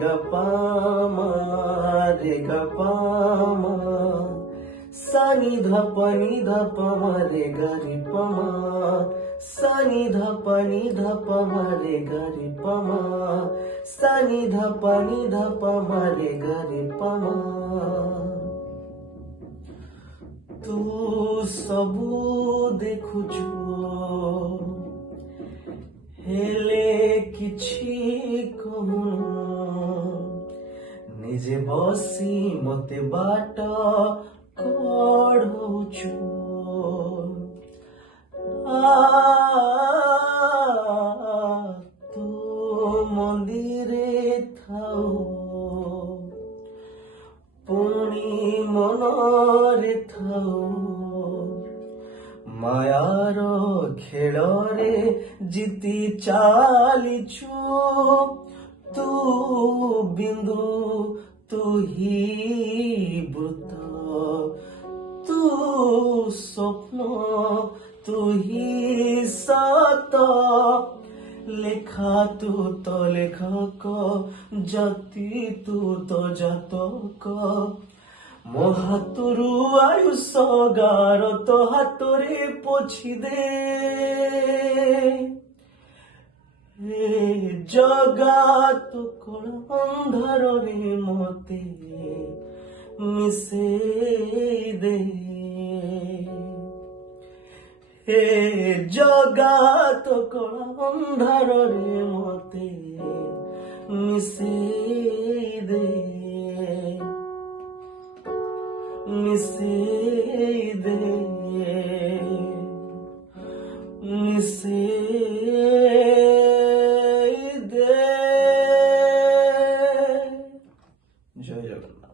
गा पामा रे गा पामा सानी धा पनि धा पमा रे गा रे पमा सानी धा पनि धा पमा रे गा रे पमा सानी धा पनि धा पमा रे गा रे पमा तू सबू देखुछु हेले किछि कहूनु निजे बसी मते बाट कढौछु तू मन्दिरे थाऊ पुणी मनरे थाऊ मायार खेଳରେ जीति चालिछु तू बिंदु तू ही वृत्त तू स्वप्न तू ही सत लेखा तू तो लेखक जाति तू तो जातक मो हातरू आयुष गार तो हातरे पोछि दे जगा तो कण अंधार रे मते मिसे दे हे जगा तो कण अंधार रे मते मिसे दे मिसे दे मिसे दे जय जगन्नाथ।